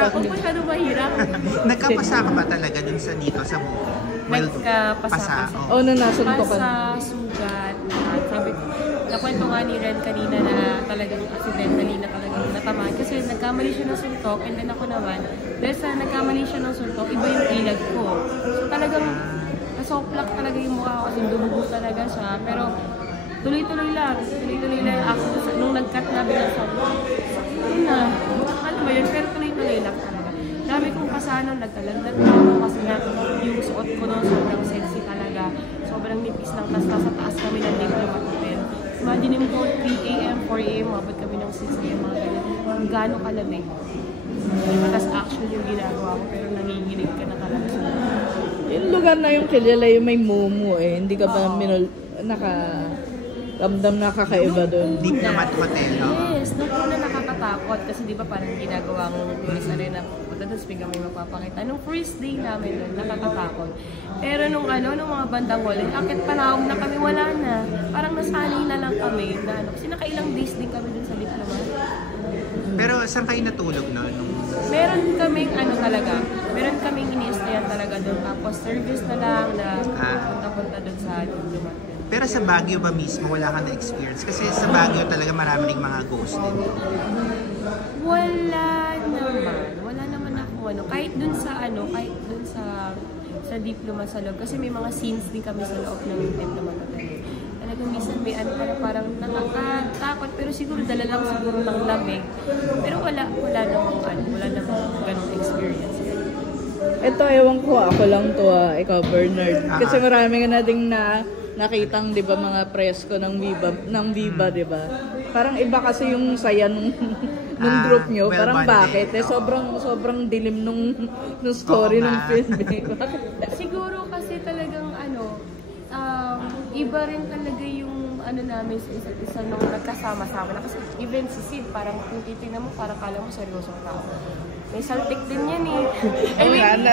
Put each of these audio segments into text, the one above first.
Pero kung masyado mahirap. Nagkapasa ka ba talaga dun sa dito sa buko? Nagkapasa. Oo, nasuntok ka. Pasa, sugat. Sabi ko, nakwento nga ni Ren kanina na talagang accidentally na talagang natamaan. Kasi nagkamali siya ng suntok and then ako naman, dahil sa nagkamali siya ng suntok, iba yung ilag ko. So talagang nasoplak talaga yung mukha ko kasi dumugo talaga siya. Pero tuloy-tuloy lang. Tuloy-tuloy lang ako nung nag-cut na bilang sabi ko, yun na. Alam mo yun, pero tuloy-tuloy lang talaga. Dami kong pasano, nagkalandan na ako kasi nga yung suot ko noon sobrang sexy talaga. Sobrang nipis lang. Tapos nasa taas kami ng Diplomat Hotel. Imagine mo 3 AM, 4 AM, mabot kami ng 6 AM, mga ganyan. Kung gaano kalamig. Tapos action yung ginagawa ko, pero nanginginig ka na talaga. Yung lugar na yung kilala yung may mumu eh. Hindi ka ba ramdam na kakaiba doon? Diplomat Hotel, no? Yes, nung una nakakatakot kasi di ba parang ginagawang tourist arena punta doon, speak kami magpapakita. Nung first day namin doon, nakakatakot. Pero nung mga bandang huli, akit panahon na kami, wala na. Parang nasanay na lang kami na kasi nakailang days din kami doon sa Diplomat. Pero saan kayo natulog noon? Meron kaming meron kaming ini-stayan talaga doon. Tapos service na lang na punta-punta doon sa Diplomat. Pero sa Baguio ba mismo, wala ka na-experience? Kasi sa Baguio talaga marami ring mga ghost din. Wala naman ako kahit dun sa Diplomat sa loob. Kasi may mga scenes din kami sa loob ng Diplomat Hotel. Talagang minsan may parang nakakatakot, pero siguro dala lang siguro ng lamig. Pero wala namang ganong experience. Ito, ewan ko, ako lang to ikaw Bernard. Kasi marami nga na ding nakitang, di ba, mga presko ng Viva, di ba? Parang iba kasi yung saya nung group nyo. Parang bakit? Sobrang dilim nung story ng film. Siguro kasi talagang iba rin talaga yung namin sa isa't isa nung nagkasama-sama na. Kasi even si Sid, parang kung titignan mo, parang kala mo seryoso tao. May saltik din yan eh.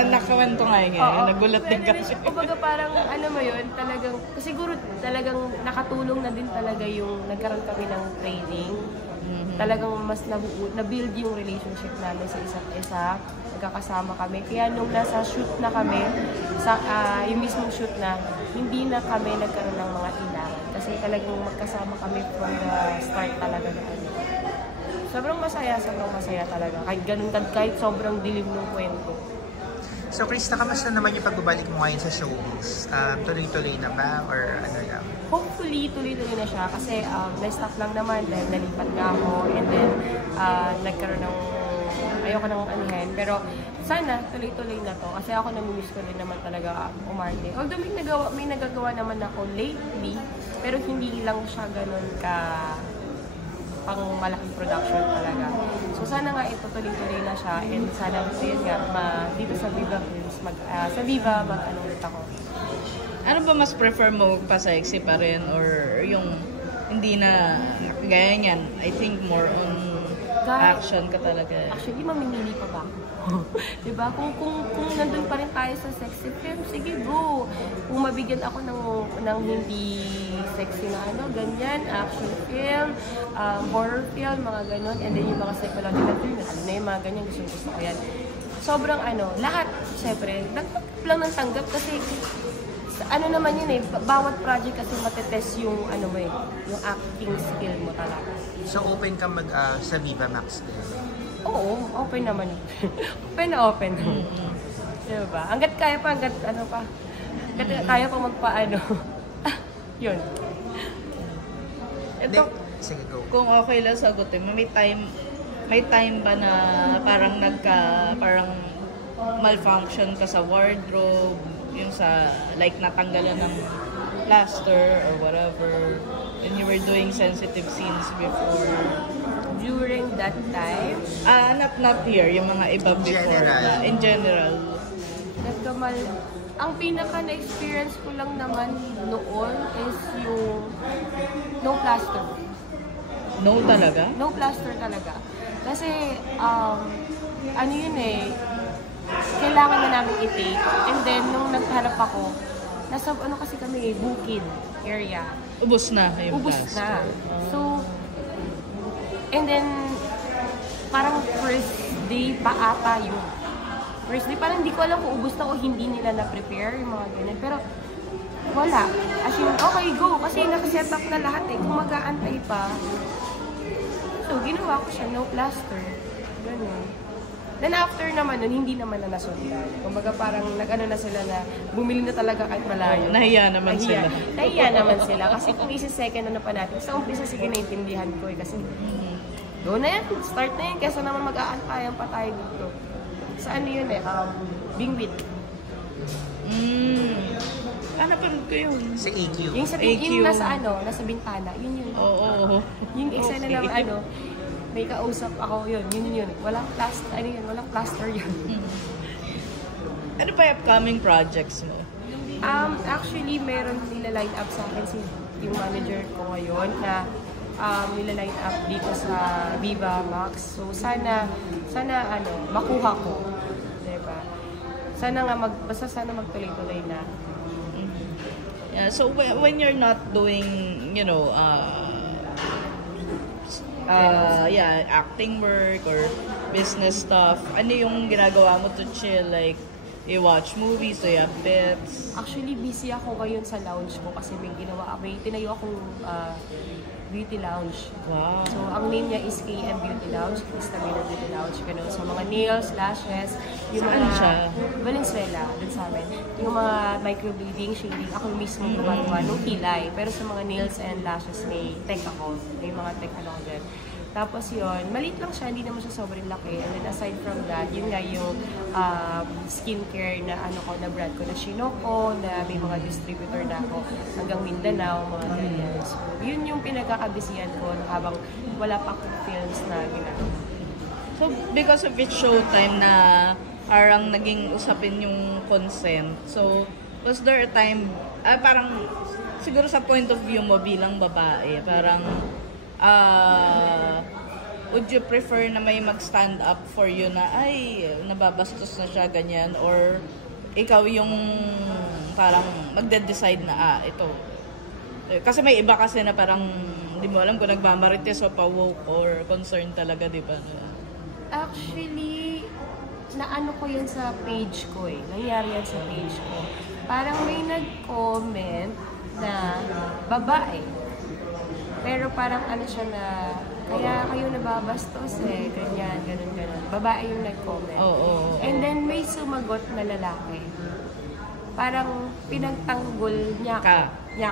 Nakawento nga yun. Nagulat din kasi. Kumbaga parang mo yun, talagang, siguro talagang nakatulong na din talaga yung nagkaroon kami ng training. Talagang mas na-build yung relationship namin sa isa't isa. Nagkakasama kami. Kaya nung nasa shoot na kami, yung mismong shoot na, hindi na kami nagkaroon ng mga ilang. Kasi talagang magkasama kami from the start talaga na Sobrang masaya talaga. Kahit sobrang dilim ng kwento. So, Krista, kamusta naman yung pagbabalik mo ngayon sa showbiz? Tuloy-tuloy na ba? Or ano lang? Hopefully, tuloy-tuloy na siya. Kasi na-stop lang naman dahil nalipat nga ako. And then, nagkaroon ng ayoko nang anihin. Pero, sana tuloy-tuloy na to. Kasi ako namimiss ko din naman talaga umarte. Although may nagagawa naman ako lately. Pero hindi lang siya ganun pang malaking production talaga. So sana nga ito tuloy-tuloy na siya and sana yun nga dito sa Viva Films sa Viva ulit ako. Ano ba mas prefer mo, pa-sexy pa rin or yung hindi na gaya niyan? I think more on action ka talaga. Actually, mamimili pa ba ako? Diba? Kung nandun pa rin tayo sa sexy film, sige go! Kung mabigyan ako ng hindi sexy na ganyan, action film, horror film, mga ganon, and then yung mga psychological film, yung mga ganyan, gusto ko yan. Sobrang lahat, syempre, lang ng tanggap kasi naman yun bawat project kasi matetest yung yung acting skill mo talaga. So open ka sa Viva Max? Oo, open naman. open. Diba? Hanggat kaya pa, hanggat kaya pa yun. Ito, sige, go. Kung okay lang sagutin mo, may time ba na parang parang malfunction ka sa wardrobe, yung sa like natanggalan ng plaster or whatever, when you were doing sensitive scenes before? During that time? Not here, yung mga iba before. In general. Ang pinaka na-experience ko lang naman noon is yung no plaster. No talaga? No plaster talaga. Kasi, yun kailangan na namin i-take. And then, nung nagharap ako, nasa kasi kami bukid area. Ubus na yung plaster. Na. So, and then, parang first day pa ata yun. First day, parang hindi ko alam kung ubus na o hindi nila na-prepare yung mga ganyan. Pero wala. As in, okay, go. Kasi nakaset up na lahat eh. Kung mag-aantay pa. So, ginawa ko siya, no plaster. Ganun. Then after naman nun, hindi naman na nasundan. Kumbaga parang nag-ano na sila na bumili na talaga kahit malayo. Nahiya naman sila. Nahiya naman sila. Kasi kung isi-second na pa natin, sa umpisa sige naintindihan ko eh. Kasi go na yan, start na yan. Kesa naman mag-aantayan pa tayo dito. Sa ano yun eh, Bingwit. Napanood ko yun. Sa AQ. Yung sa yung nasa bintana, yun yun. Oo. Yung isa na naman may kausap ako yun. Walang plaster yun. Ano pa yung upcoming projects mo? Actually, meron nila line up sa akin yung manager ko ngayon na nila line up dito sa Viva Max. So sana makuha ko. Diba? Sana magtuloy-tuloy na. Yeah, so when you're not doing, acting work or business stuff, ano yung ginagawa mo to chill? Like, you watch movies, so you have pets? Actually, busy ako ngayon sa lounge ko kasi may tinayo akong beauty lounge. Wow. So, ang name niya is KM Beauty Lounge, Cristamina Beauty Lounge, ganun. So, mga nails, lashes, yung saan siya? Valenzuela, dun sa amin. Yung mga microblading, shading, ako mismo gumagawa nung kilay. Pero sa mga nails and lashes, may tech ako. May mga tech ako din. Tapos yun, maliit lang siya, hindi naman siya sobrang laki. And then aside from that, yun nga yung skincare na na brand ko, na Shinoko, na may mga distributor na ako hanggang Mindanao, mga ganyan. So, yun yung pinagkakabisihan ko habang wala pa akong films na ginagawa. So, because of its showtime na parang naging usapin yung consent, so, was there a time, parang siguro sa point of view mo bilang babae, parang would you prefer na may mag-stand up for you na ay nababastos na siya ganyan, or ikaw yung parang magde-decide na ito, kasi may iba kasi na parang hindi mo alam kung nagmamarites o pa-woke or concern talaga, di ba? Actually, naano ko yun sa page ko eh. Nangyari yan sa page ko. Parang may nag-comment na babae. Pero parang siya na, kaya kayo nababastos eh, ganyan, ganun. Babae yung nag-comment. Oo. And then may sumagot na lalaki. Parang pinagtanggol niya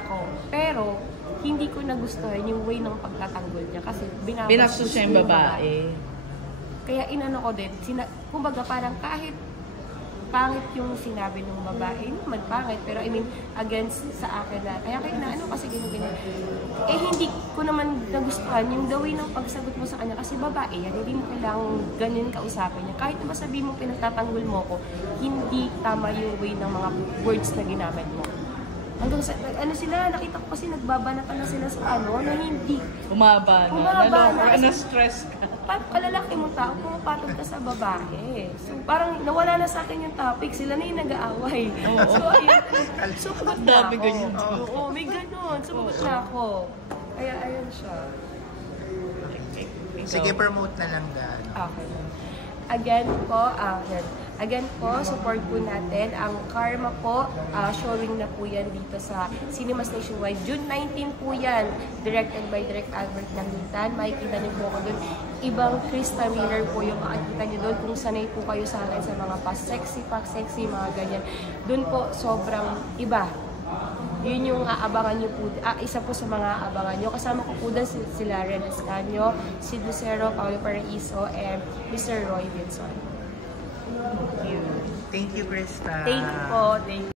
ko. Pero hindi ko nagustuhan yung way ng pagtatanggol niya kasi binastos siya yung babae. Kaya inano ko din, kumbaga parang kahit pangit yung sinabi ng babae, naman pangit, pero I mean, against sa akin na, kaya kasi ganyan. Eh, hindi ko naman nagustuhan yung the way ng pagsagot mo sa kanya, kasi babae yan, hindi mo kailangang ganyan kausapin niya. Kahit na sabihin mo pinagtatanggol mo ko, hindi tama yung way ng mga words na ginamit mo. Hanggang sa, sila, nakita ko kasi nagbabanatan na sila sa na hindi. Umaba na. Na-stress ka. Palalaki mong tao, pumapatol ka sa babae. So, parang nawala na sa akin yung topic. Sila na yung nag-aaway. So, ayun. Sumagot na ako. Oo, may ganun. Sumagot na ako. Kaya, ayun siya. Sige, promote na lang Okay. Again po, support po natin ang Karma po. Showing na po yan dito sa Cinemas Nationwide. June 19 po yan. Directed by Direct Albert Langitan. Makikita niyo po ako doon. Ibang Krista Miller po yung makikita niyo doon. Kung sanay po kayo sa akin sa mga pack-sexy, mga ganyan. Doon po, sobrang iba. Yun yung aabangan nyo po. Isa po sa mga aabangan nyo. Kasama ko po doon sila Ren Escanio, Sid Lucero, Paolo Paraiso, and Mr. Roy Wilson. Thank you, Krista. Thank you po.